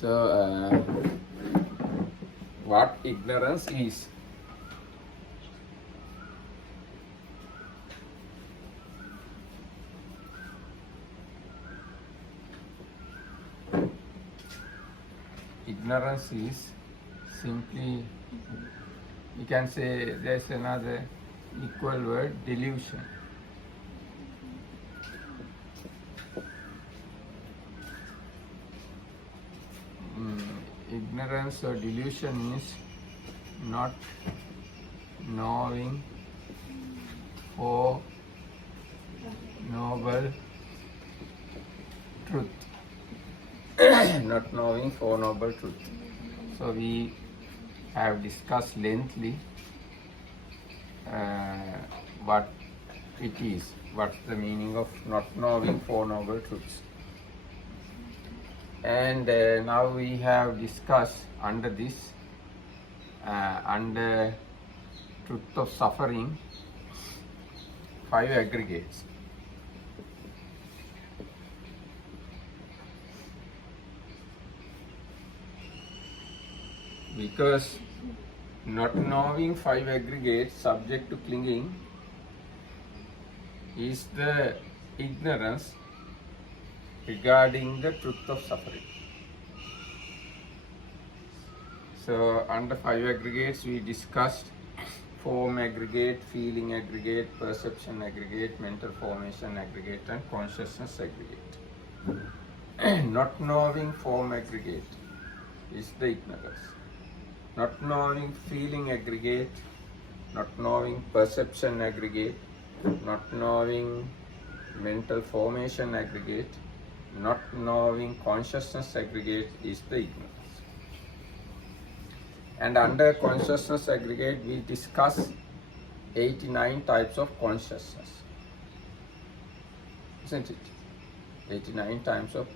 So, what ignorance is? Ignorance is simply, you can say there's another equal word, delusion. Ignorance or delusion is not knowing for noble truth. Not knowing for noble truth. So we have discussed lengthily what it is, what's the meaning of not knowing for noble truths. And now we have discussed under this, under truth of suffering, 5 aggregates. Because not knowing 5 aggregates subject to clinging is the ignorance regarding the truth of suffering. So under 5 aggregates we discussed form aggregate, feeling aggregate, perception aggregate, mental formation aggregate and consciousness aggregate. Not knowing form aggregate is the ignorance. Not knowing feeling aggregate, not knowing perception aggregate, not knowing mental formation aggregate, not knowing consciousness aggregate is the ignorance. And under consciousness aggregate we discuss 89 types of consciousness, isn't it? 89 types of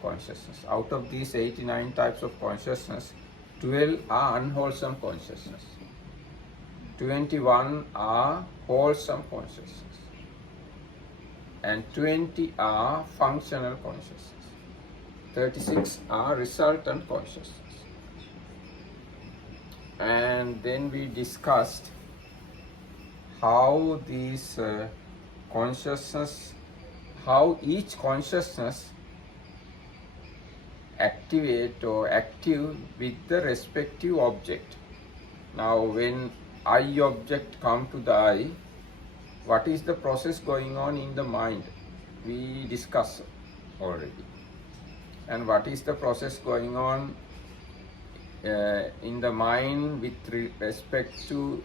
consciousness. Out of these 89 types of consciousness, 12 are unwholesome consciousness, 21 are wholesome consciousness, and 20 are functional consciousness, 36 are resultant consciousness. And then we discussed how these consciousness, how each consciousness activate or active with the respective object. Now when eye object come to the eye, what is the process going on in the mind? We discussed already. And what is the process going on in the mind with respect to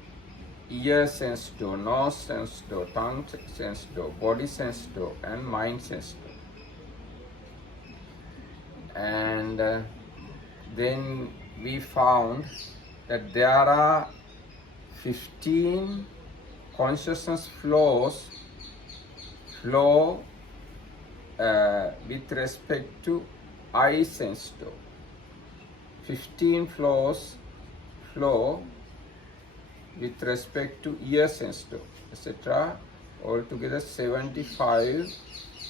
ear sense door, nose sense door, tongue sense door, body sense door and mind sense door. And then we found that there are 15 consciousness flow with respect to eye sense door, 15 flow with respect to ear sense door, etc. Altogether 75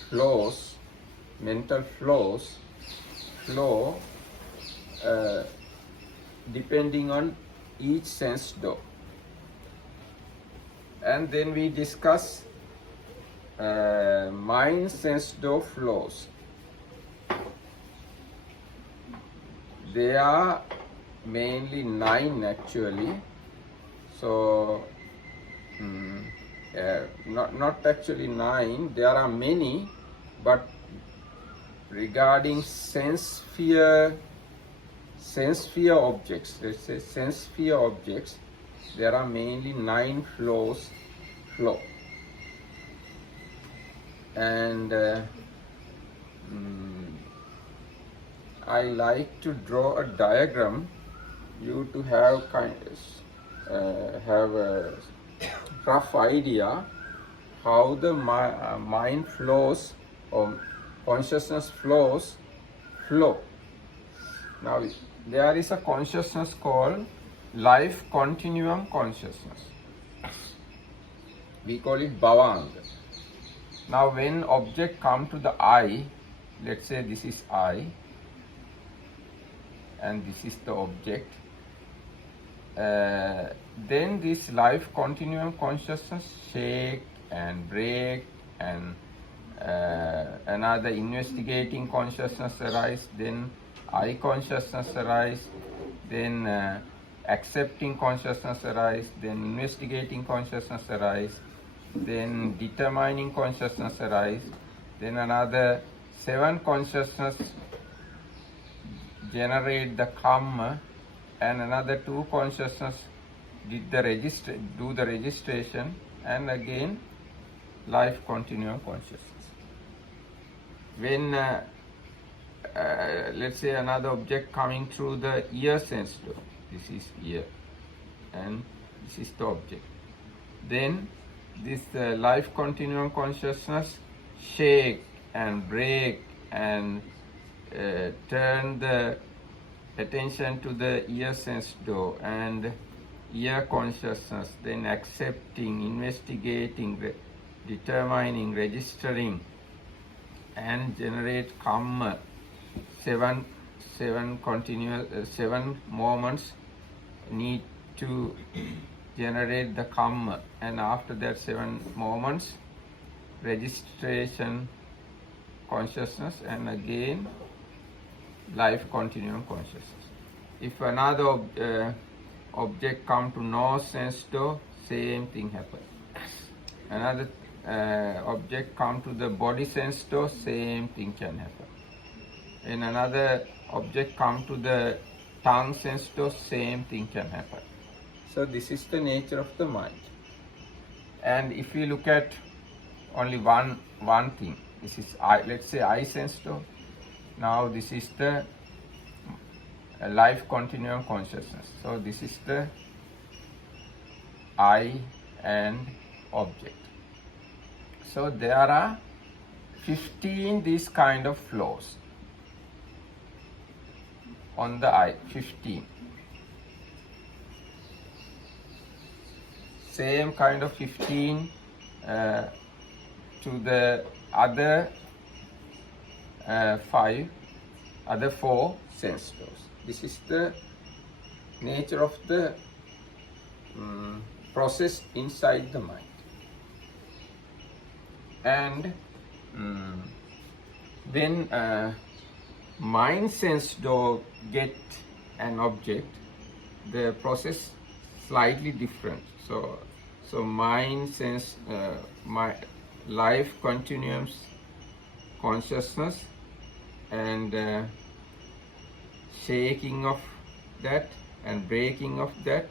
flows, mental flows, depending on each sense door. And then we discuss mind sense door flows. They are mainly 9 actually. So not actually 9, there are many, but regarding sense sphere objects, let's say sense sphere objects, there are mainly 9 flow. And I like to draw a diagram, you to have have a rough idea how the mind flows or consciousness flow. Now there is a consciousness called life continuum consciousness. We call it bhavanga. Now when object come to the eye, let's say this is eye, and this is the object. Then this life continuum consciousness shake and break, and another investigating consciousness arise, then I consciousness arise, then accepting consciousness arise, then investigating consciousness arise, then determining consciousness arise, then another 7 consciousness generate the karma, and another 2 consciousness do the registration, and again life continuum consciousness. When let's say another object coming through the ear sense door, this is ear and this is the object, then this life continuum consciousness shake and break and turn the attention to the ear sense door and ear consciousness, then accepting, investigating, determining, registering, and generate karma. 7 continuous 7 moments need to generate the karma, and after that 7 moments registration consciousness, and again life continuum consciousness. If another object come to nose sense door, same thing happen. Another object come to the body sense door, same thing can happen. And another object come to the tongue sense door, same thing can happen. So this is the nature of the mind. And if we look at only one thing, this is let's say eye sense door. Now this is the life continuum consciousness. So this is the eye and object. So there are 15 these kind of flows on the eye, 15. Same kind of 15 to the other 4 sense doors. This is the nature of the process inside the mind. And when mind sense door get an object, the process slightly different. So mind sense, my life continuums consciousness and shaking of that and breaking of that,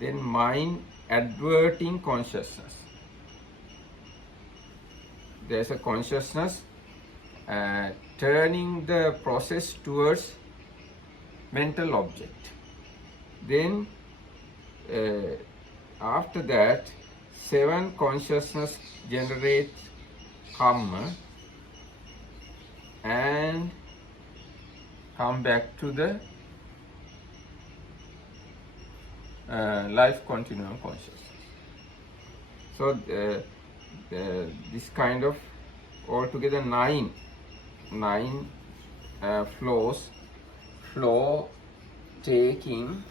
then mind adverting consciousness. There's a consciousness turning the process towards mental object. Then after that 7 consciousness generate karma and come back to the life continuum consciousness. So this kind of altogether 9 flow taking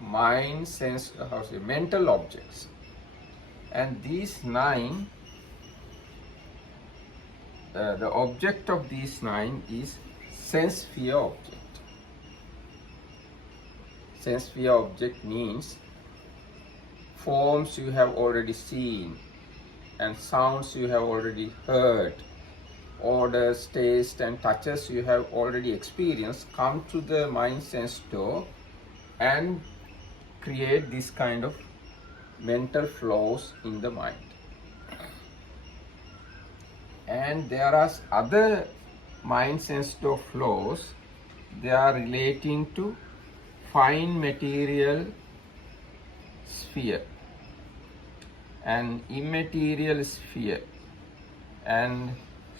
mind, sense, mental objects, and these 9, the object of these 9 is sense sphere object. Sense sphere object means forms you have already seen and sounds you have already heard, odors, taste and touches you have already experienced, come to the mind sense door and create this kind of mental flows in the mind. And there are other mind sense door flows, they are relating to fine material sphere and immaterial sphere and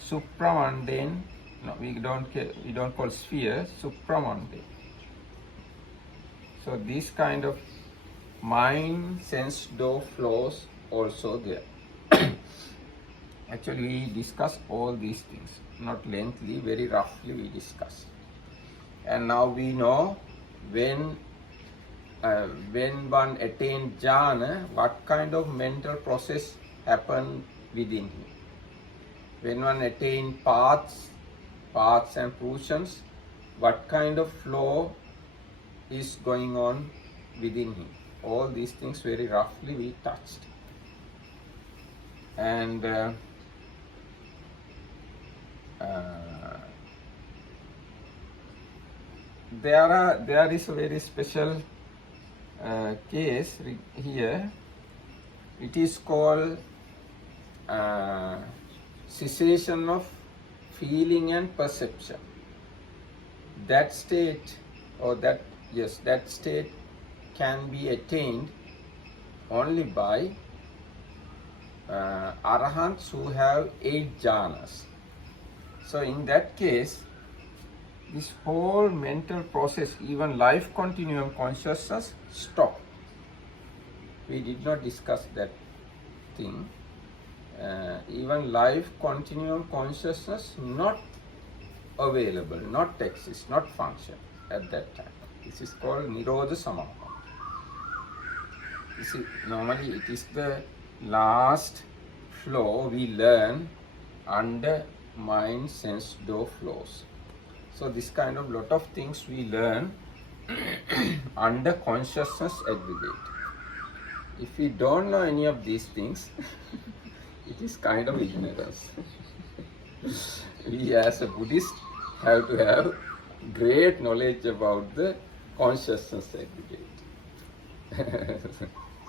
supramundane. No, we don't call sphere, supramundane. So this kind of mind sense door flows also there. Actually we discuss all these things, not lengthily, very roughly we discuss. And now we know when one attained jhana, what kind of mental process happened within him. When one attained paths and fruitions, what kind of flow is going on within him. All these things very roughly we touched. And there is a very special case here. It is called cessation of feeling and perception. That state, or that state can be attained only by arahants who have 8 jhanas. So in that case, this whole mental process, even life continuum consciousness, stop. We did not discuss that thing. Even life continuum consciousness not available, not exist, not function at that time. This is called Nirodha Samaham. You see, normally it is the last flow we learn under mind, sense, door flows. So this kind of lot of things we learn under consciousness aggregate. If we don't know any of these things, it is kind of ignorance. We as a Buddhist have to have great knowledge about the consciousness aggregate.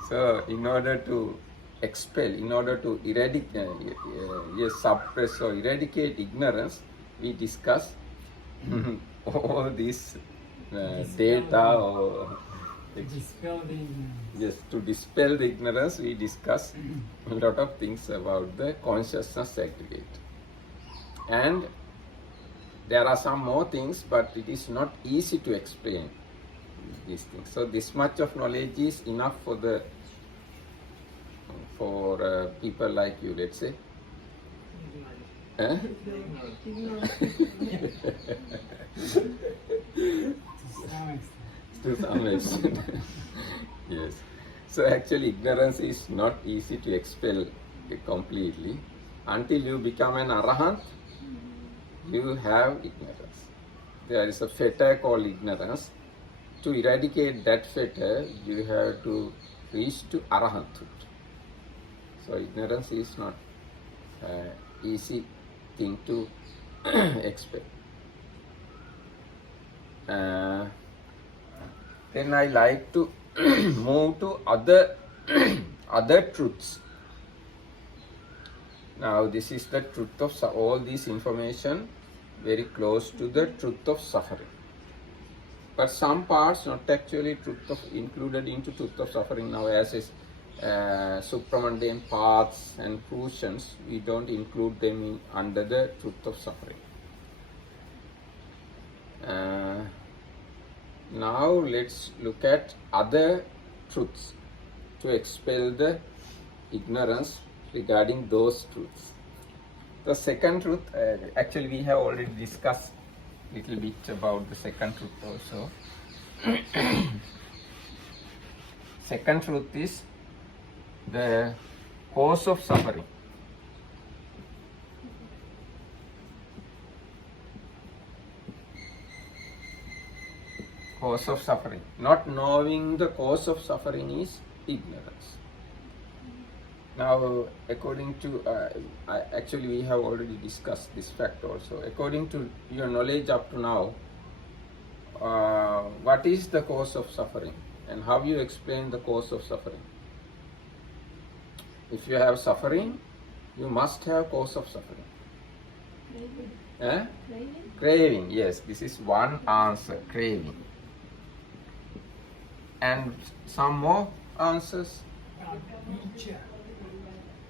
So in order to expel, in order to suppress or eradicate ignorance, we discuss all these data or dispel the ignorance. Yes, to dispel the ignorance, we discuss a lot of things about the consciousness aggregate. And there are some more things, but it is not easy to explain these things. So this much of knowledge is enough for people like you, let's say. Huh? To some extent. Yes. So actually ignorance is not easy to expel completely. Until you become an arahant, you have ignorance. There is a fetter called ignorance. To eradicate that fetter, you have to reach to arahanthood. So ignorance is not easy thing to expel. Then I like to move to other truths. Now this is the truth of all this information very close to the truth of suffering. But some parts not actually included into truth of suffering. Now as is supramundane paths and fruitions, we don't include them under the truth of suffering. Now let's look at other truths to expel the ignorance regarding those truths. The second truth, actually we have already discussed a little bit about the second truth also. Second truth is the cause of suffering. Cause of suffering. Not knowing the cause of suffering is ignorance. Now, according to, actually we have already discussed this fact also. According to your knowledge up to now, what is the cause of suffering and how you explain the cause of suffering? If you have suffering, you must have cause of suffering. Craving. Craving? Craving, yes. This is one answer, craving. And some more answers?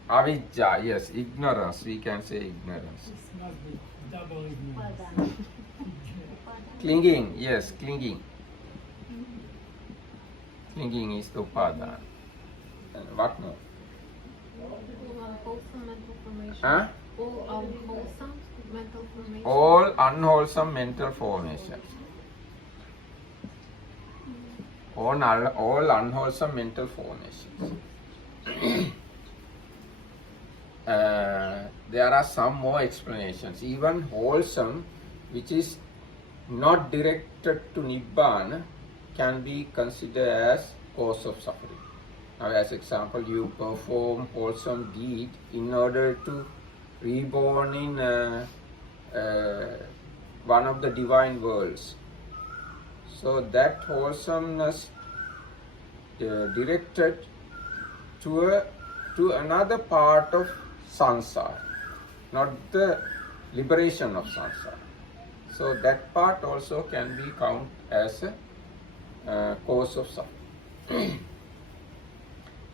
Avijja, yes, ignorance. We can say ignorance. This must be double ignorance. Clinging, yes, clinging. Clinging is the upadana. And what more? Unwholesome mental formation. Huh? All unwholesome mental formation. All unwholesome mental formations. on all unwholesome mental formations. There are some more explanations. Even wholesome, which is not directed to Nibbana, can be considered as cause of suffering. Now, as example, you perform wholesome deed in order to reborn in one of the divine worlds. So that wholesomeness directed to another part of samsara, not the liberation of samsara. So that part also can be counted as a cause of suffering.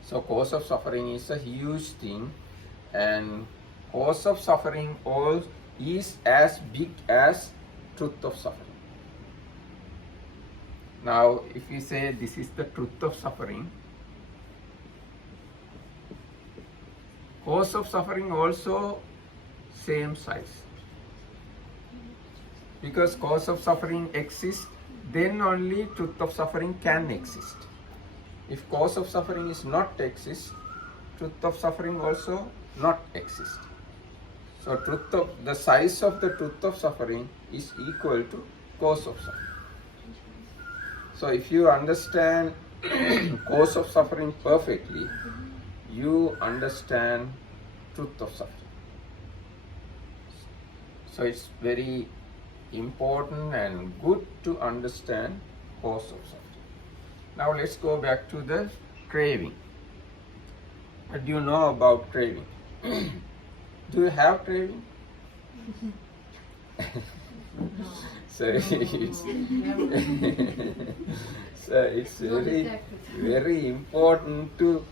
So cause of suffering is a huge thing, and cause of suffering all is as big as truth of suffering. Now, if we say this is the truth of suffering, cause of suffering also same size. Because cause of suffering exists, then only truth of suffering can exist. If cause of suffering is not exist, truth of suffering also not exist. So the size of the truth of suffering is equal to cause of suffering. So if you understand cause of suffering perfectly, you understand truth of suffering. So it's very important and good to understand cause of suffering. Now let's go back to the craving. What do you know about craving? Do you have craving? So it's very important to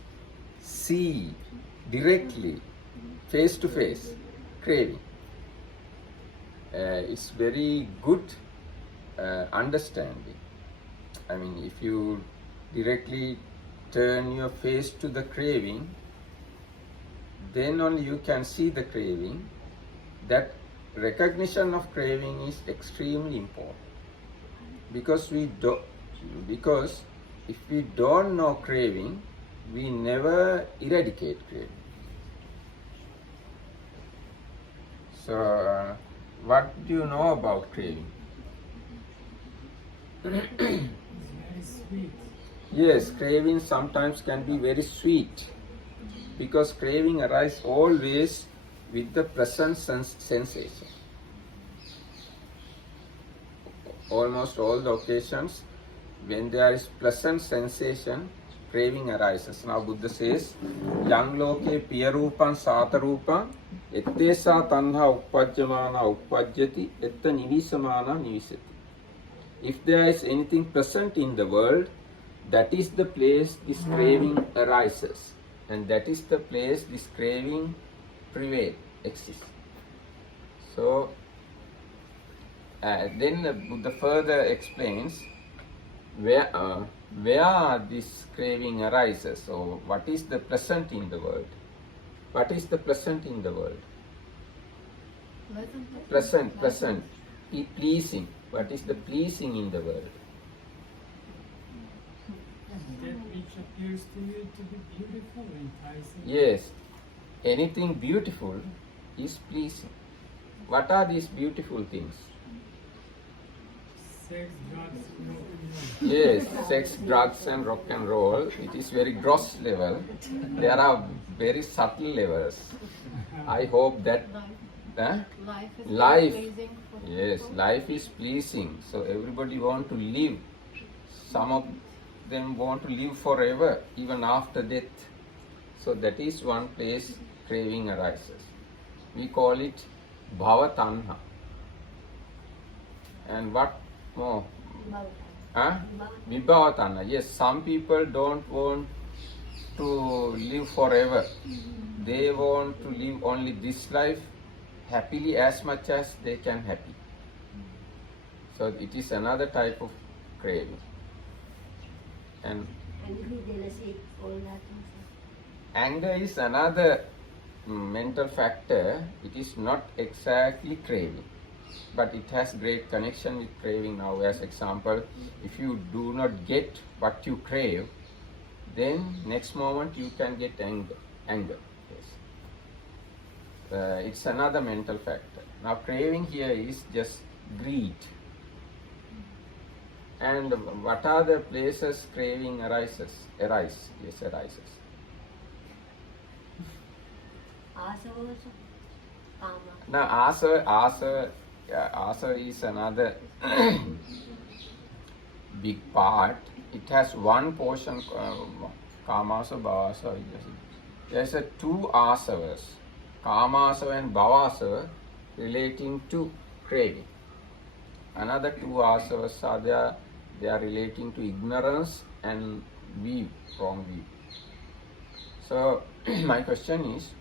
see directly, face to face, craving. It's very good understanding. I mean, if you directly turn your face to the craving, then only you can see the craving. That recognition of craving is extremely important, because if we don't know craving, we never eradicate craving. So what do you know about craving? It's very sweet. Yes, craving sometimes can be very sweet, because craving arises always with the present sensation. Almost all the occasions when there is pleasant sensation, craving arises. Now Buddha says, "Yang loke piyarupam satarupam ettesa tanha uppajjamana uppajjati etta nivisamana nivisati." If there is anything present in the world, that is the place this craving arises, and that is the place this craving exists. So then Buddha further explains where this craving arises, or what is the present in the world. What is the present in the world? Present, pleasing. What is the pleasing in the world? That which appears to you to be beautiful, enticing. Yes, anything beautiful is pleasing. What are these beautiful things? Sex, drugs, rock and roll. Yes, sex, drugs and rock and roll. It is very gross level. There are very subtle levels. I hope that life, yes, life is pleasing. So everybody want to live. Some of them want to live forever, even after death. So that is one place craving arises. We call it bhava tanha. And what more? Vibhava tanha. Yes, some people don't want to live forever. They want to live only this life happily as much as they can happy. So it is another type of craving. And anger is another mental factor. It is not exactly craving. but it has great connection with craving now. As example, if you do not get what you crave, then next moment you can get anger. Yes. It's another mental factor. Now craving here is just greed. And what are the places craving arises? Arises. ආසවලස කාම Now asa is another big part. It has one portion, kamasa, bhavasa. There's two asavas, kamasava and bhavasava, relating to craving. Another two asavas are there. They are relating to ignorance and wrong view. So my question is,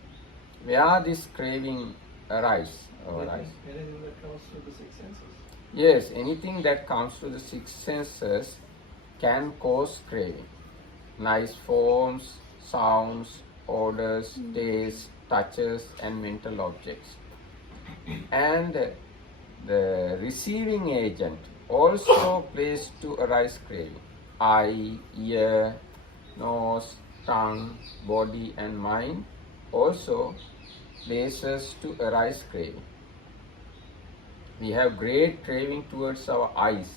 where this craving arise? Anything that comes through the six senses. Yes, anything that comes to the six senses can cause craving. Nice forms, sounds, odors, tastes, touches, and mental objects. And the receiving agent also plays to arise craving. Eye, ear, nose, tongue, body, and mind also places to arise craving. We have great craving towards our eyes.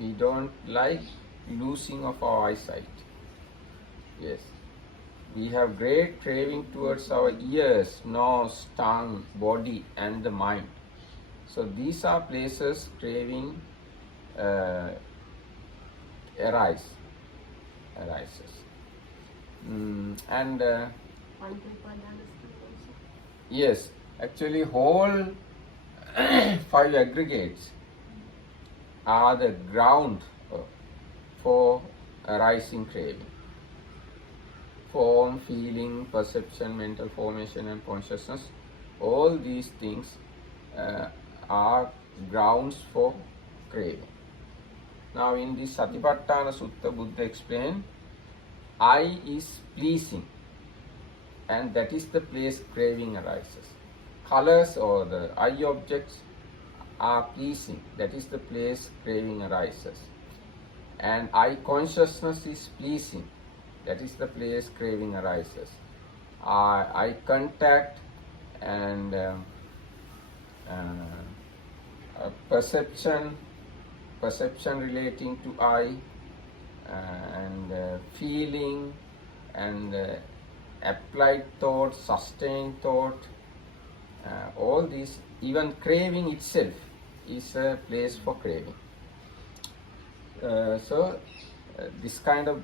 We don't like losing of our eyesight. Yes. We have great craving towards our ears, nose, tongue, body, and the mind. So these are places craving arises. And yes, actually whole 5 aggregates are the ground for arising craving. Form, feeling, perception, mental formation, and consciousness, all these things are grounds for craving. Now in this Satipatthana Sutta, Buddha explained, eye is pleasing, and that is the place craving arises. Colors or the eye objects are pleasing, that is the place craving arises. And eye consciousness is pleasing, that is the place craving arises. Eye contact and perception relating to eye, and feeling, and applied thought, sustained thought, all these, even craving itself is a place for craving. So this kind of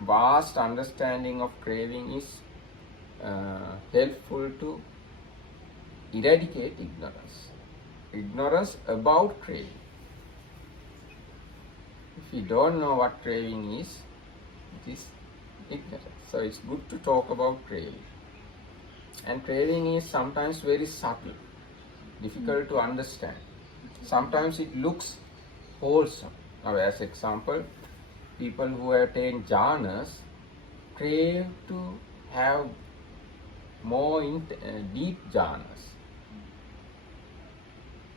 vast understanding of craving is helpful to eradicate ignorance about craving. If you don't know what craving is, it is ignorance. So it's good to talk about craving. And craving is sometimes very subtle, difficult to understand. Sometimes it looks wholesome. Now as example, people who have taken jhanas crave to have more deep jhanas.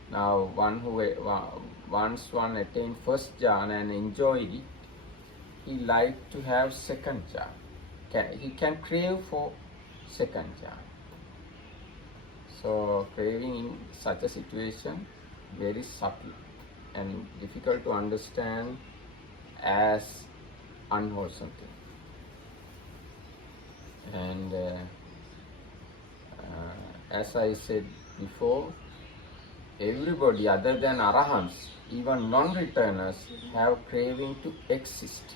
Now once one attained first jhana and enjoyed it, he liked to have second jhana. He can crave for second jhana. So craving in such a situation very subtle and difficult to understand as unwholesome thing. And as I said before, everybody other than arahants, even non-returners, have craving to exist.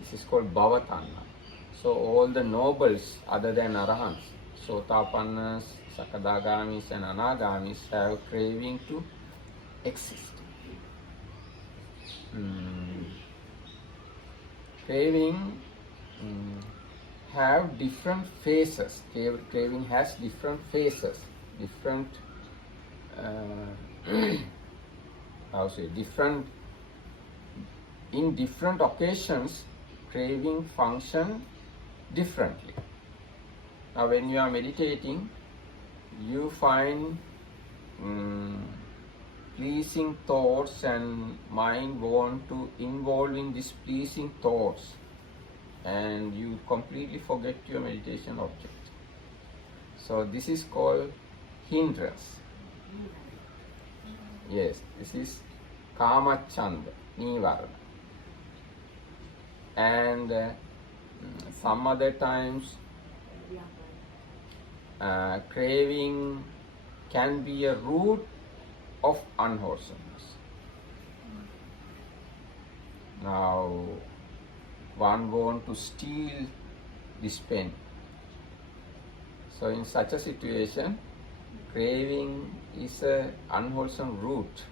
This is called bhavatanha. So all the nobles other than arahants, sotapannas, sakadagamis and anagamis, have craving to exist. Craving have different phases. Craving has different phases, different in different occasions craving function differently. Now when you are meditating, you find mm, pleasing thoughts and mind want to involve in these pleasing thoughts, and you completely forget your meditation object. So this is called hindrance. Yes, this is kamachanda, nivarana. And some other times craving can be a root of unwholesomeness. Now, one want to steal this pen. So in such a situation, craving is a unwholesome root.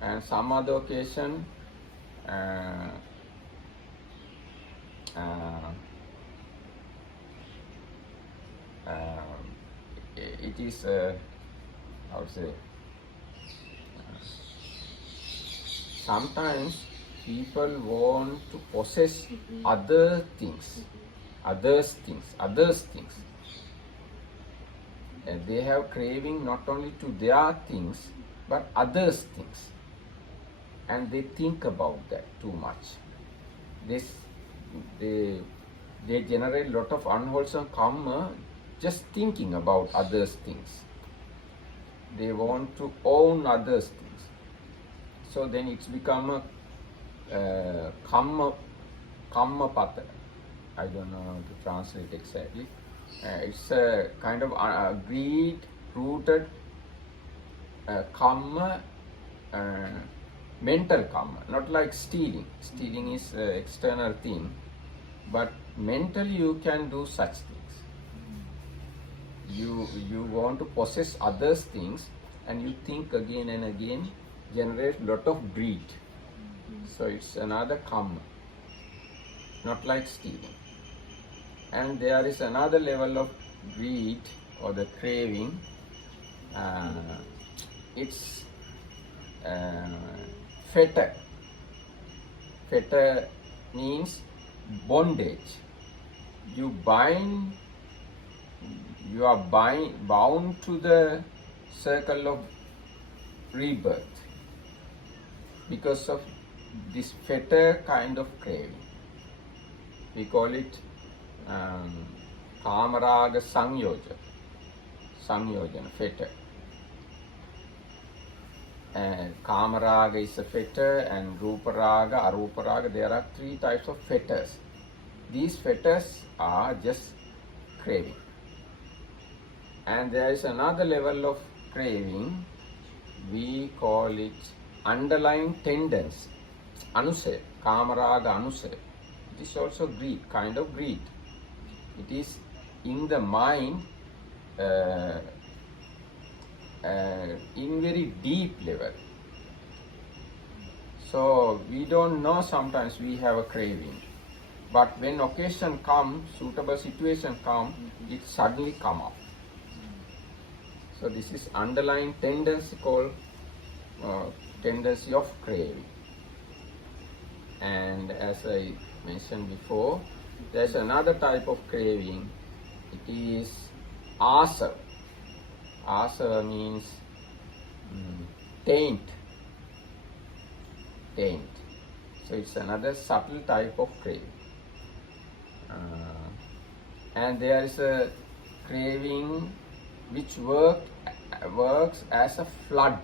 And some other occasion, it is how to say, sometimes people want to possess other things. And they have craving not only to their things but others' things, and they think about that too much. They generate a lot of unwholesome karma just thinking about others' things. They want to own others' things. So then it's become a karma pata. I don't know how to translate exactly. It's a kind of greed rooted karma, mental karma, not like stealing. Stealing is an external thing, but mentally you can do such things. You want to possess others' things, and you think again and again, generate lot of greed. So it's another karma, not like stealing. And there is another level of greed or the craving. It's fetter. Fetter means bondage. You are bound to the circle of rebirth because of this fetter kind of craving. We call it kamaraga samyojana, fetter. And kamaraga is a fetter, and ruparaga, aruparaga, there are three types of fetters. These fetters are just craving. And there is another level of craving, we call it underlying tendency, anusaya, kamaraga anusaya. It is also greed, kind of greed. It is in the mind, in very deep level. So we don't know, sometimes we have a craving, but when occasion comes, suitable situation comes, it suddenly come up. So this is underlying tendency called tendency of craving. And as I mentioned before, there's another type of craving. It is asava. Asava means taint. So it's another subtle type of craving. And there is a craving which works as a flood.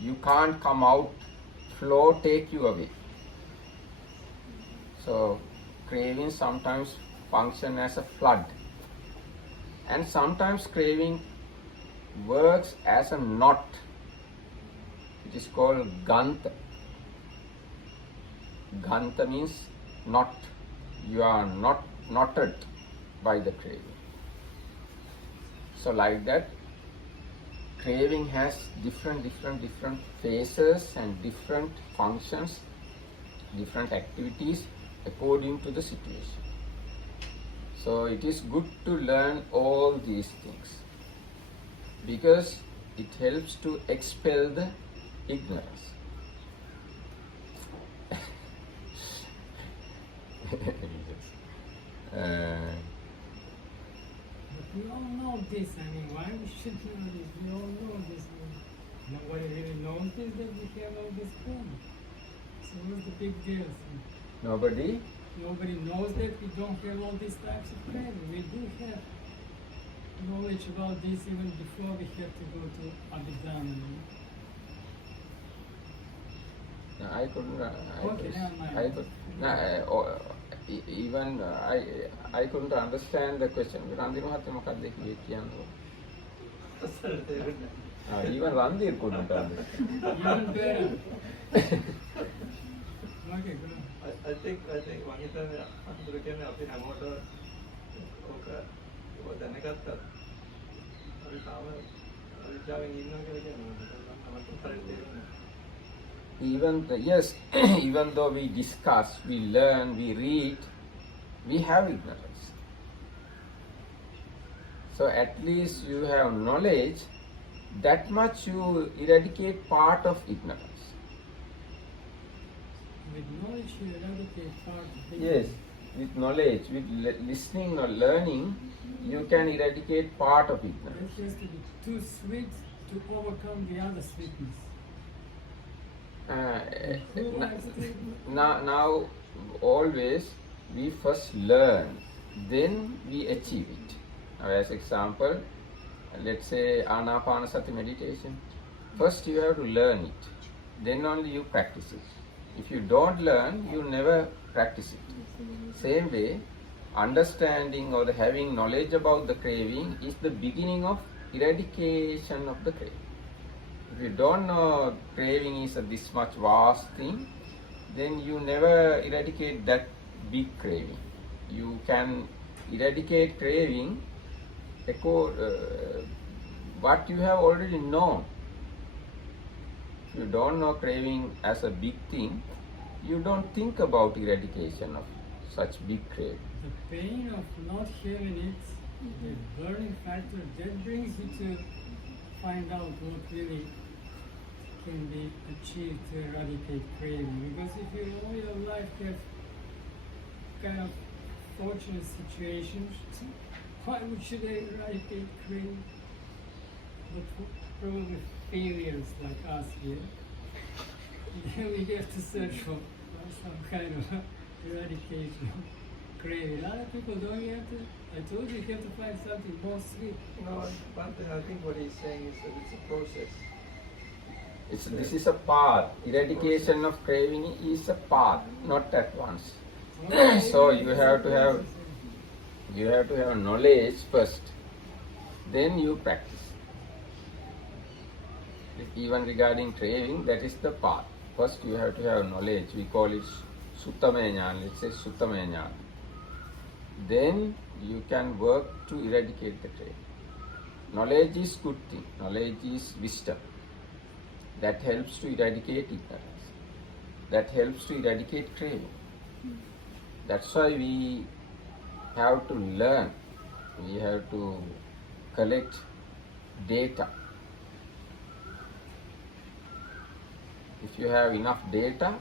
You can't come out, flow take you away. So craving sometimes function as a flood, and sometimes craving works as a knot. It is called ganta. Ganta means knot. You are not knotted by the craving. So like that, craving has different phases and different functions, different activities according to the situation. So it is good to learn all these things because it helps to expel the ignorance. We all know this. I mean, why we should know this? We all know this. Nobody really knows this, that we have all this problem. So what's the big deal? Nobody? Nobody knows that we don't have all these types of craving. We do have knowledge about this even before we have to go to Abhidhamma. No, I couldn't. Okay, never mind. I could. No, even I couldn't understand the question. Randir Mahathya මොකක්ද කියන්නේ? Even Randir couldn't understand. Even better. Okay, go on. I think මම හිතන්නේ අන්තර කියන්නේ අපි හැමෝට ඕක දැනගත්තත් අපි තාම අවිද්‍යාවෙන් ඉන්නවා කියලා කියනවා. Yes, even though we discuss, we learn, we read, we have ignorance. So at least you have knowledge, that much you eradicate part of ignorance. With knowledge, you eradicate part of it. Yes, with knowledge, with listening or learning, you can eradicate part of ignorance. It has to be too sweet to overcome the other sweetness. Now, always we first learn, then we achieve it. Now, as example, let's say Anapanasati meditation. First you have to learn it, then only you practice it. If you don't learn, you never practice it. Same way, understanding or having knowledge about the craving is the beginning of eradication of the craving. If you don't know craving is this much vast thing, then you never eradicate that big craving. You can eradicate craving what you have already known. If you don't know craving as a big thing, you don't think about eradication of such big craving. The pain of not having it, the burning factor, that brings you to find out what really can be achieved to eradicate craving. Because if you all your life have kind of fortunate situations, why should they eradicate craving? But probably failures like us here, then we have to search for some kind of eradication of craving. Other people don't have to. I told you have to find something more sweet. No, one thing I think what he's saying is that it's a process. This is a path. Eradication of craving is a path, not at once. So you have to have knowledge first, then you practice. Even regarding craving, that is the path. First you have to have knowledge. We call it Suttamaya Jnana. Let's say Suttamaya Jnana. Then you can work to eradicate the craving. Knowledge is good thing. Knowledge is wisdom. That helps to eradicate ignorance. That helps to eradicate craving. That's why we have to learn. We have to collect data. If you have enough data,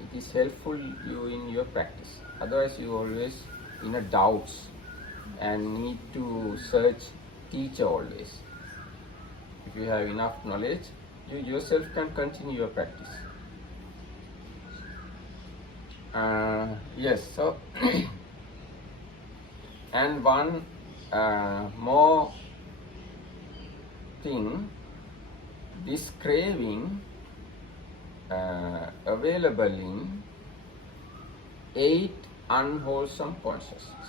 it is helpful you in your practice. Otherwise, you always in a doubts and need to search teacher always. If you have enough knowledge, you yourself can continue your practice. Yes, so and one more thing, this craving available in 8 unwholesome consciousness.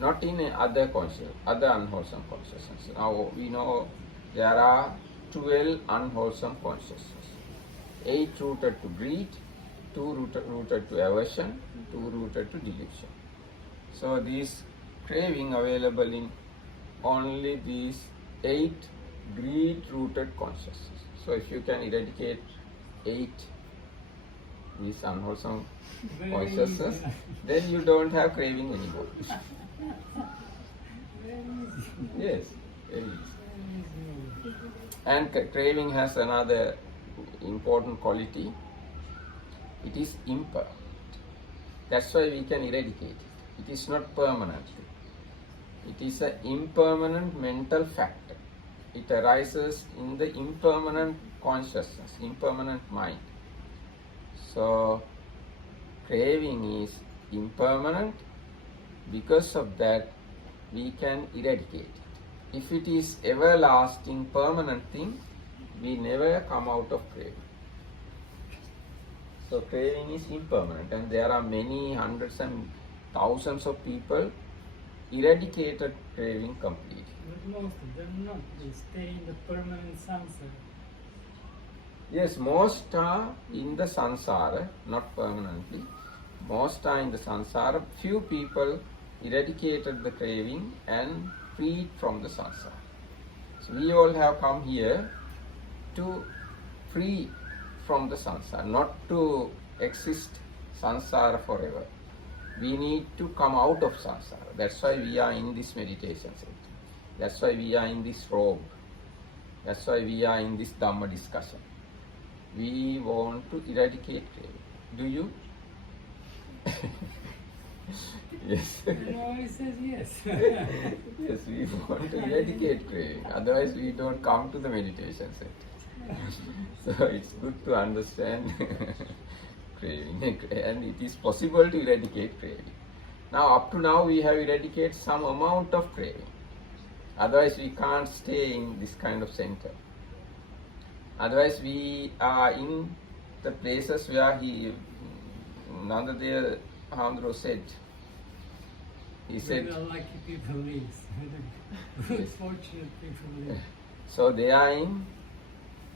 Not in other unwholesome consciousness. Now we know there are 12 unwholesome consciousness. 8 rooted to greed, 2 rooted to aversion, 2 rooted to delusion. So these craving available in only these 8 greed rooted consciousness. So if you can eradicate 8 these unwholesome consciousness, then you don't have craving anymore. Yes, very easy. And craving has another important quality. It is impermanent. That's why we can eradicate it. It is not permanent. It is an impermanent mental factor. It arises in the impermanent consciousness, impermanent mind. So, craving is impermanent. Because of that, we can eradicate it. If it is everlasting, permanent thing, we never come out of craving. So craving is impermanent, and there are many hundreds and thousands of people eradicated craving completely. But most of them not. They stay in the permanent samsara. Yes, most are in the samsara, not permanently. Most are in the samsara. Few people eradicated the craving and freed from the samsara. So we all have come here to free from the samsara, not to exist samsara forever. We need to come out of samsara. That's why we are in this meditation center. That's why we are in this robe. That's why we are in this Dhamma discussion. We want to eradicate craving. Do you? Yes. And always says yes. Yes, we want to eradicate craving. Otherwise, we don't come to the meditation center. So it's good to understand craving, and it is possible to eradicate craving. Now, up to now, we have eradicated some amount of craving. Otherwise, we can't stay in this kind of center. Otherwise, we are in the places where Nandadeva Hamdro said. He said, Where the lucky people live. Good fortunate people live. so they are in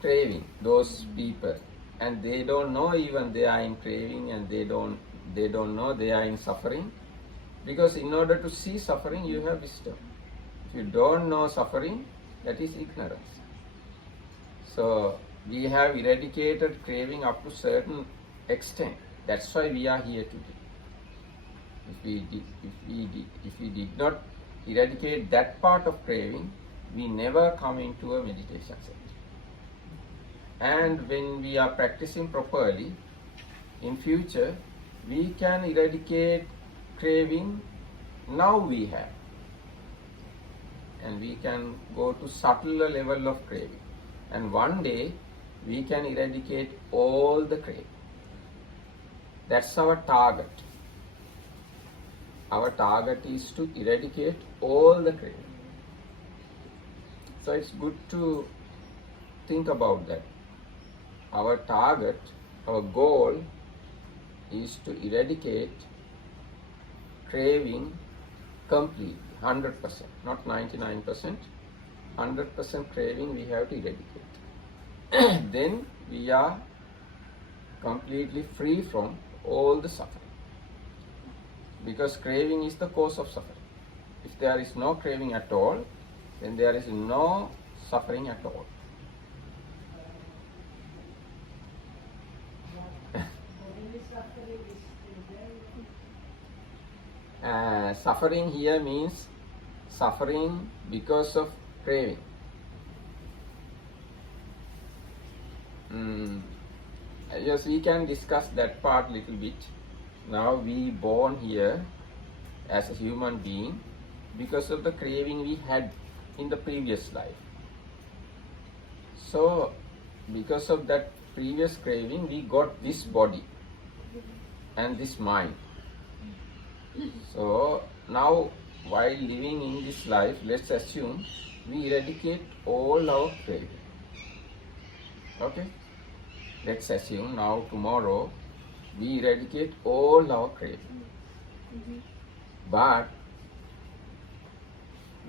craving, those people, and they don't know even they are in craving, and they don't know they are in suffering, because in order to see suffering you have wisdom. If you don't know suffering, that is ignorance. So we have eradicated craving up to certain extent. That's why we are here today. If we did not eradicate that part of craving, we never come into a meditation center. And when we are practicing properly, in future, we can eradicate craving now we have. And we can go to subtler level of craving. And one day, we can eradicate all the craving. That's our target. Our target is to eradicate all the craving. So it's good to think about that. Our target, our goal is to eradicate craving completely, 100%, not 99%, 100% craving we have to eradicate. Then we are completely free from all the suffering. Because craving is the cause of suffering. If there is no craving at all, then there is no suffering at all. Suffering here means suffering because of craving. Yes, we can discuss that part little bit. Now we born here as a human being because of the craving we had in the previous life. So because of that previous craving, we got this body and this mind. So now while living in this life, let's assume we eradicate all our craving. Okay? Let's assume now tomorrow we eradicate all our craving. But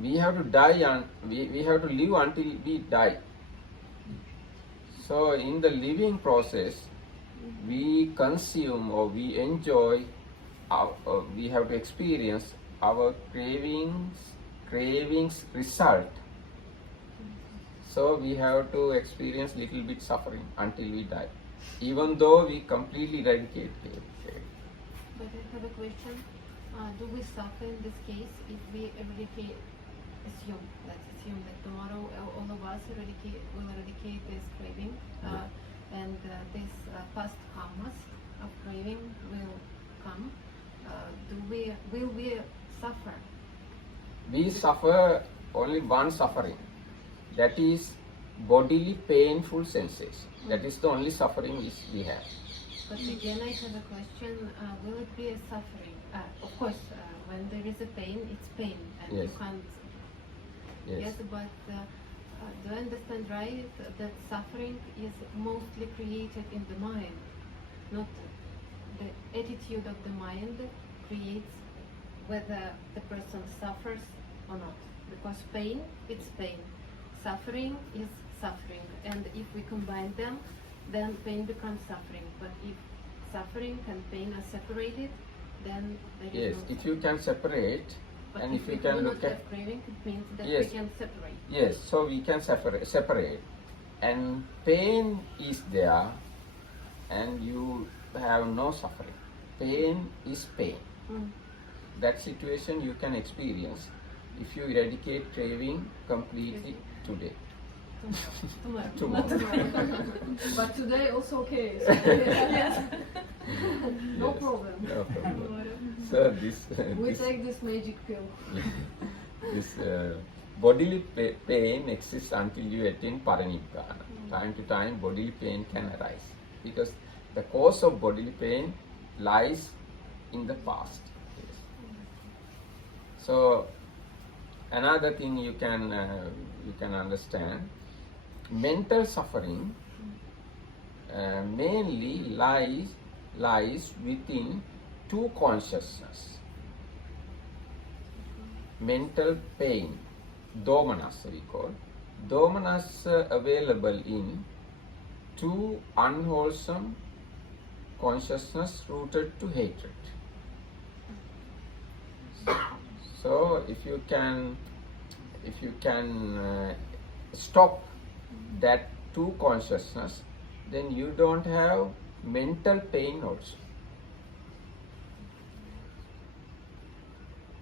we have to die and we have to live until we die. So in the living process, we consume or we enjoy, we have to experience our cravings result. So we have to experience little bit suffering until we die, even though we completely eradicate craving. But I have a question. Do we suffer in this case if we eradicate, let's assume that tomorrow all of us will eradicate this craving, and this past karmas of craving will come. will we suffer? We suffer only one suffering, that is bodily painful sensation. That is the only suffering which we have. But again, I have a question. Will it be a suffering? Of course, when there is a pain, it's pain, and you Yes. can't. Yes. But do I understand right that suffering is mostly created in the mind, not the attitude of the mind creates whether the person suffers or not? Because pain, it's pain. Suffering is suffering, and if we combine them, then pain becomes suffering. But if suffering and pain are separated, then there is Yes, no if you can separate, But and if if you we can do look not at, have craving, it means that Yes. we can separate. yes, so we can separate, and pain is there, and you have no suffering. Pain is pain. Mm. That situation you can experience if you eradicate craving completely today. Tomorrow. Tomorrow. But today also okay. So no Yes, problem. no problem. So this We this, take this magic pill. this bodily pain exists until you attain parinibbana. Time to time bodily pain can arise because the cause of bodily pain lies in the past. Yes. So another thing you can understand, mental suffering mainly lies within two consciousness. Mental pain, domanassa we call. Domanassa available in two unwholesome consciousness rooted to hatred. So if you can stop that two consciousness, then you don't have mental pain also.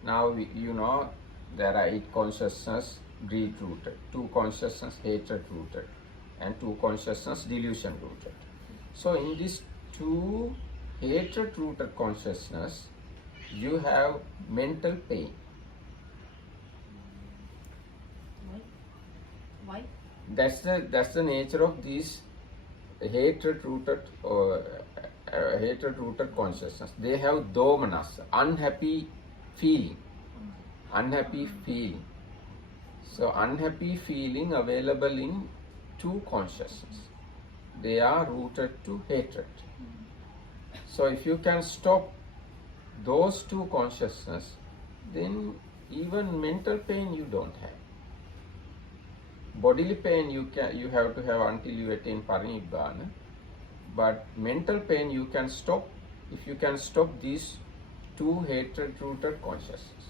Now you know there are 8 consciousness greed rooted, 2 consciousness hatred rooted, and 2 consciousness delusion rooted. So in this 2 hatred rooted consciousness, you have mental pain. Why? That's the nature of these hatred rooted consciousness. They have domanassa, unhappy feeling. So unhappy feeling available in 2 consciousness. They are rooted to hatred. So if you can stop those 2 consciousness, then even mental pain you don't have. Bodily pain you have to have until you attain parinibbana, but mental pain you can stop if you can stop these 2 hatred rooted consciousness.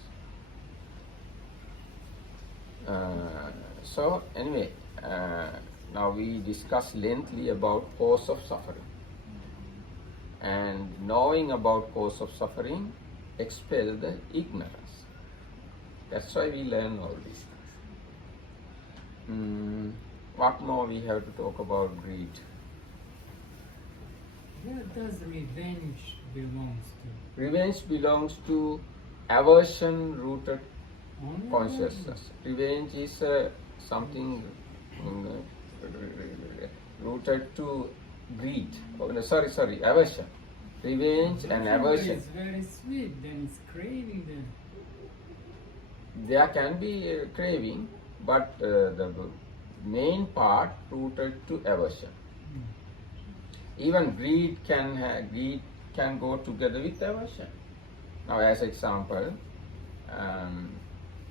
So anyway, now we discuss lengthily about cause of suffering, and knowing about cause of suffering expel the ignorance. That's why we learn all these things. What more we have to talk about greed? Where does revenge belongs to? Revenge belongs to aversion rooted Only consciousness. Revenge is something rooted to greed. Oh, no, sorry, aversion. Revenge and aversion. It's very sweet, then it's craving then. There can be craving, but the main part rooted to aversion. Even greed can go together with aversion. Now, as example,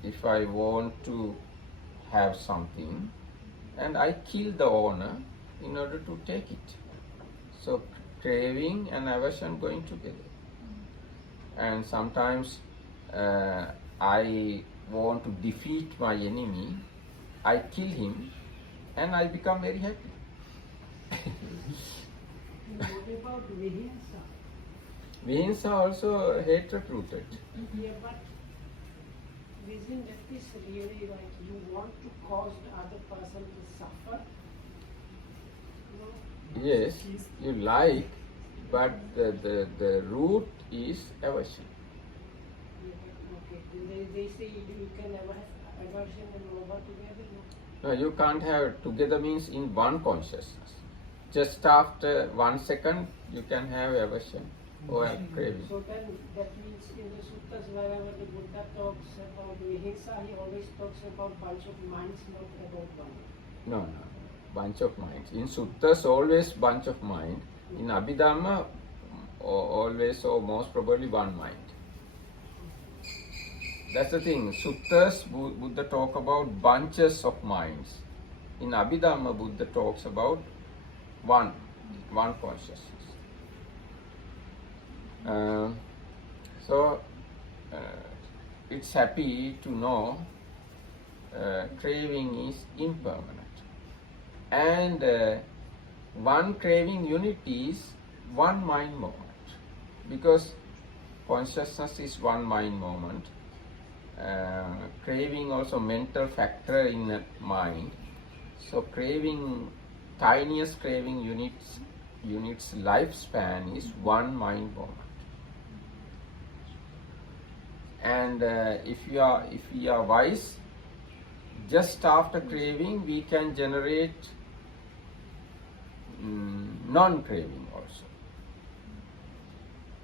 if I want to have something and I kill the owner in order to take it, so craving and aversion going together. And sometimes I want to defeat my enemy, I kill him and I become very happy. And what about vihimsa? Vihimsa also hatred rooted. Yeah, but isn't that is really like you want to cause the other person to suffer? No? Yes, you like, but the root is aversion. they say you can never have aversion and love together. No? No, you can't have together means in one consciousness. Just after 1 second, you can have aversion or craving. So then that means in the suttas wherever the Buddha talks about Vihimsa, he always talks about bunch of minds, not about one. No, no, bunch of minds. In suttas, always bunch of mind. In Abhidhamma, always or most probably one mind. That's the thing. Suttas, Buddha talk about bunches of minds. In Abhidhamma, Buddha talks about one consciousness. So, it's happy to know craving is impermanent. And one craving unit is one mind moment. Because consciousness is one mind moment. Craving also mental factor in the mind. So craving, tiniest craving unit's lifespan is one mind moment. And if we are wise, just after craving we can generate non-craving also.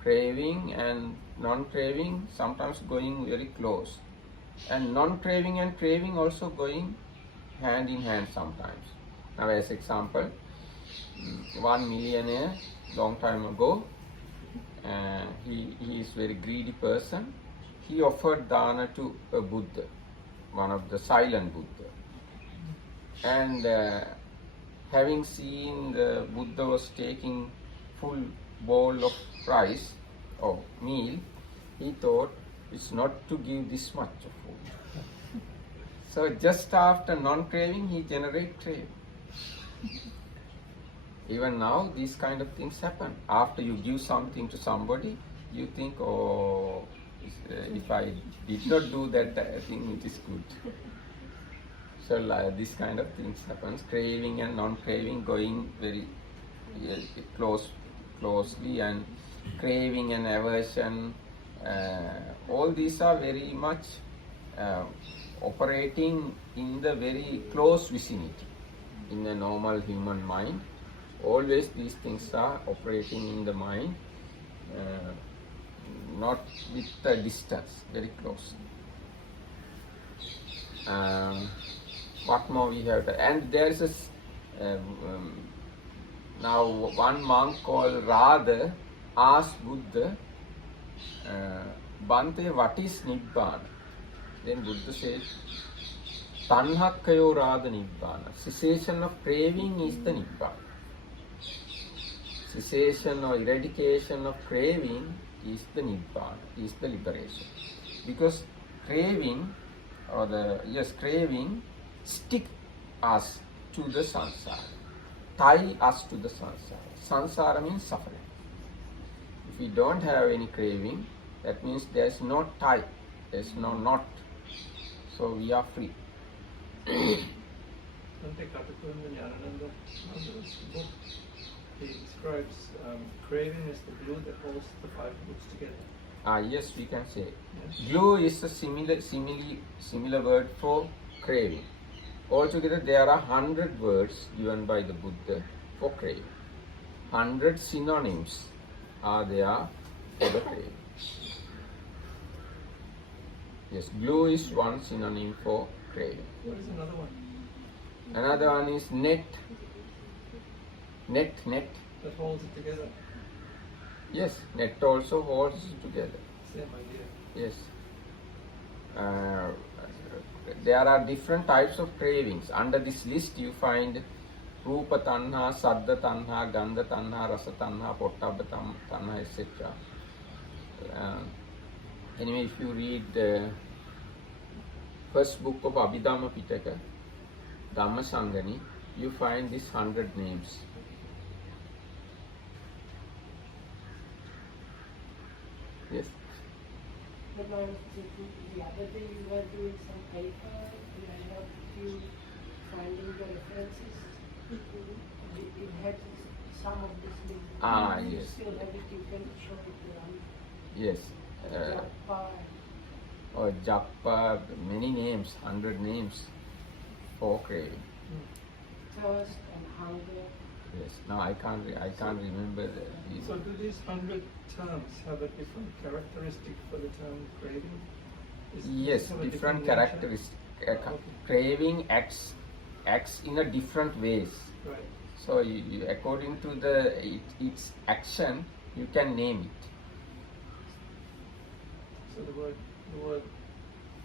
Craving and non-craving sometimes going very close, and non-craving and craving also going hand in hand sometimes. Now as example, one millionaire long time ago, he is very greedy person. He offered dana to a Buddha, one of the silent Buddha, and having seen the Buddha was taking full bowl of rice or meal, he thought it's not to give this much of food. So just after non-craving, he generate craving. Even now, these kind of things happen. After you give something to somebody, you think, oh, if I did not do that, I think it is good. So this kind of things happens. Craving and non-craving going very closely, and craving and aversion, all these are very much operating in the very close vicinity. In a normal human mind, always these things are operating in the mind, not with a distance, very close. What more we have? And there is a now one monk called Radha asked Buddha, Bhante, what is Nibbana? Then Buddha said, Tanhakkayo Radha Nibbana. Cessation of craving is the Nibbana. Cessation or eradication of craving is the Nibbana, is the liberation. Because craving, craving stick us to the samsara, tie us to the samsara. Samsara means suffering. If we don't have any craving, that means there is no tie, there is no knot. So we are free. Bhante Katakunda Jnanananda, book, he describes craving as the glue that holds the 5 books together. Yes, we can say. Yes. Glue is a similar word for craving. Altogether, there are 100 words given by the Buddha for craving. 100 synonyms are there for the craving. Yes, glue is one synonym for craving. What is another one? Another one is net. Net. That holds it together. Yes, net also holds together. Same idea. Yes. There are different types of cravings. Under this list you find Rupa Tanha, Saddha Tanha, Gandha Tanha, Rasa Tanha, Pottabha Tanha, etc. Anyway, if you read the first book of Abhidhamma Pitaka, Dhamma Sangani, you find these 100 names. Yes. But I was thinking, the other day you were doing some paper and I helped you finding the references. It had some of this link. You Yes. still have it, you can show it around. Yes. or Jappa, many names, 100 names for craving. Thirst and hunger. Yes. No, I can't remember these. So do these 100 terms have a different characteristic for the term craving? Yes, does it have a different nature? characteristics. Okay. Craving acts in a different ways. Right. So according to its action, you can name it. So the word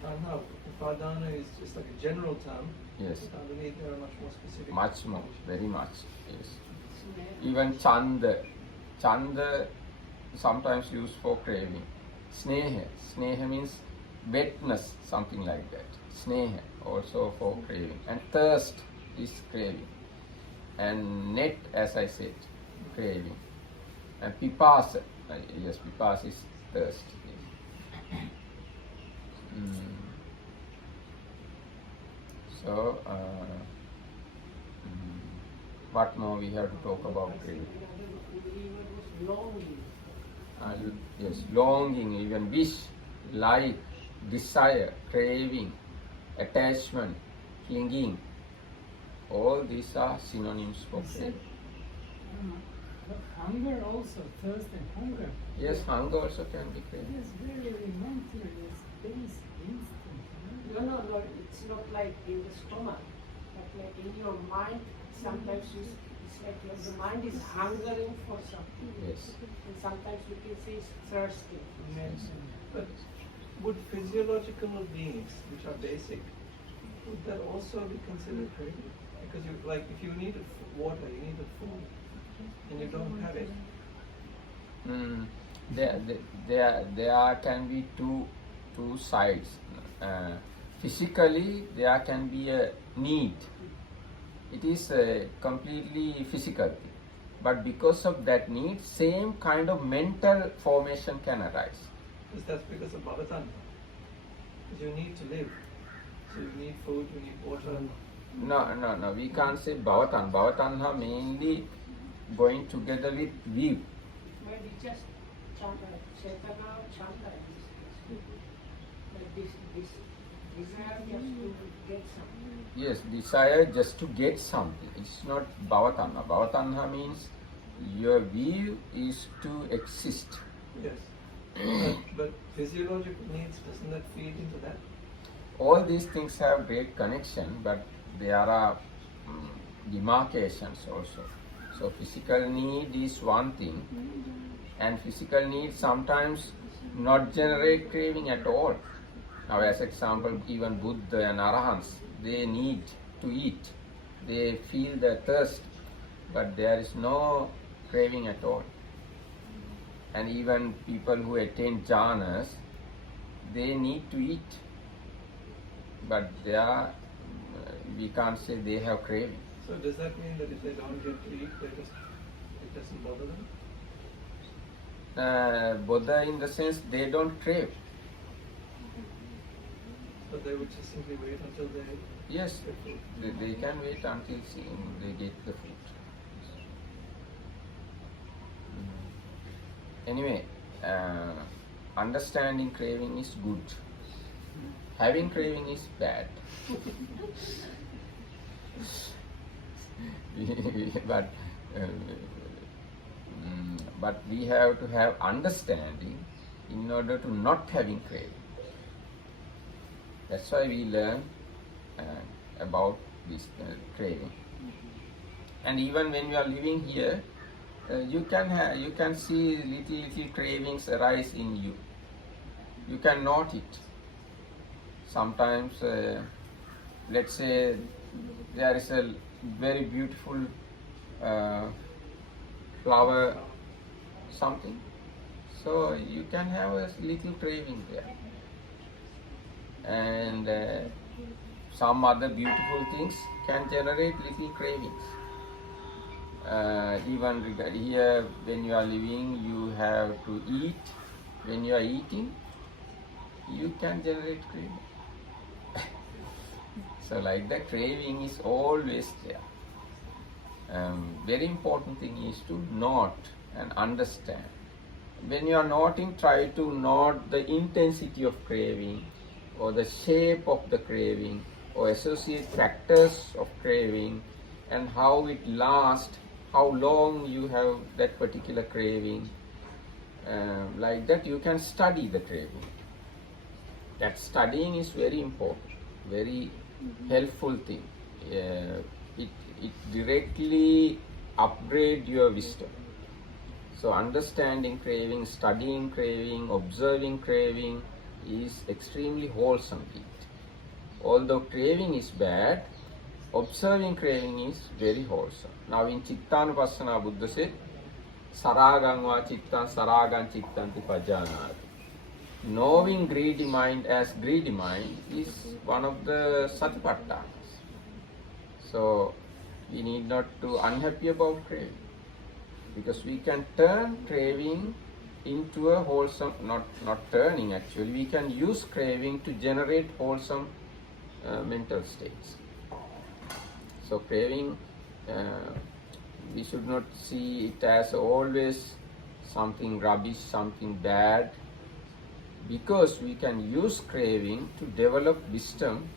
tanha, upadana is just like a general term. Yes. But underneath there are much more specific. Much more, very much. Yes. Sneha. Even chanda sometimes used for craving. Sneha means wetness, something like that. Sneha also for craving. And thirst is craving. And net, as I said, craving. And pipasa, yes, pipasa is thirst. Yes. So, what more we have to talk about craving? Another word was longing. Yes, longing, even wish, like, desire, craving, attachment, clinging. All these are synonyms for You said craving. hunger also, thirst and hunger. Yes, hunger also can be It craving. is very elementary, it's basic instinct. No, it's not like in the stomach, but like in your mind, sometimes it's like the mind is hungering for something. Yes. And sometimes we can say it's thirsty. Yes. But would physiological beings, which are basic, would that also be considered craving? Because you like if you needed water, you needed food, and you don't have it. There can be two sides. Physically, there can be a need. It is completely physical. But because of that need, same kind of mental formation can arise. Because that's because of bhavatanha. Because you need to live. So you need food, you need water. No. We can't say bhavatanha. Bhavatanha mainly going together with view. Maybe just chetana or chanda. Like this desire just to get something. Yes, desire just to get something. It's not bhavatanha. Bhavatanha means your view is to exist. Yes. But physiological needs, doesn't that feed into that? All these things have great connection, but there are demarcations also. So physical need is one thing, and physical need sometimes not generate craving at all. Now, as example, even Buddha and Arahants, they need to eat. They feel the thirst, but there is no craving at all. And even people who attain jhanas, they need to eat, but they are, we can't say they have craving. So does that mean that if they don't get to eat, it doesn't bother them? Buddha in the sense they don't crave. But they would just simply wait until they Yes, get food. they can wait until they get the food. Anyway, understanding craving is good. Having craving is bad. but but we have to have understanding in order to not having craving. That's why we learn about this craving. And even when you are living here, you can see little cravings arise in you. You can note it. Sometimes, let's say there is a very beautiful flower, something. So you can have a little craving there. And some other beautiful things can generate little cravings. Even here, when you are living, you have to eat. When you are eating, you can generate craving. So like that, craving is always there. Very important thing is to note and understand. When you are noting, try to note the intensity of craving, or the shape of the craving or associate factors of craving and how it lasts, how long you have that particular craving. Like that you can study the craving. That studying is very important, very helpful thing. It directly upgrade your wisdom. So understanding craving, studying craving, observing craving is extremely wholesome deed. Although craving is bad, observing craving is very wholesome. Now in Chittanupassana, Buddha said, Saragang va chittan saragang chittanti pajanati. Knowing greedy mind as greedy mind is one of the satipatthanas. So we need not to unhappy about craving, because we can turn craving into a wholesome, not turning actually, we can use craving to generate wholesome mental states. So craving, we should not see it as always something rubbish, something bad, because we can use craving to develop wisdom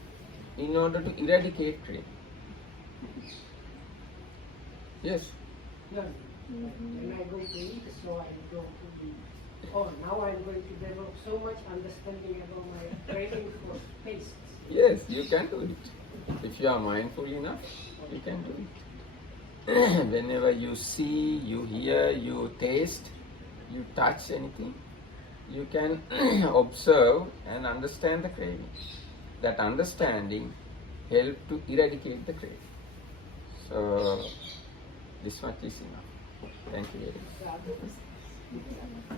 in order to eradicate craving. Yes? Yeah. When I go to eat, so I go to the, oh, now I'm going to develop so much understanding about my craving for tastes. Yes, you can do it. If you are mindful enough, you can do it. Whenever you see, you hear, you taste, you touch anything, you can observe and understand the craving. That understanding helps to eradicate the craving. So, this much is enough. Thank you very much. Yeah.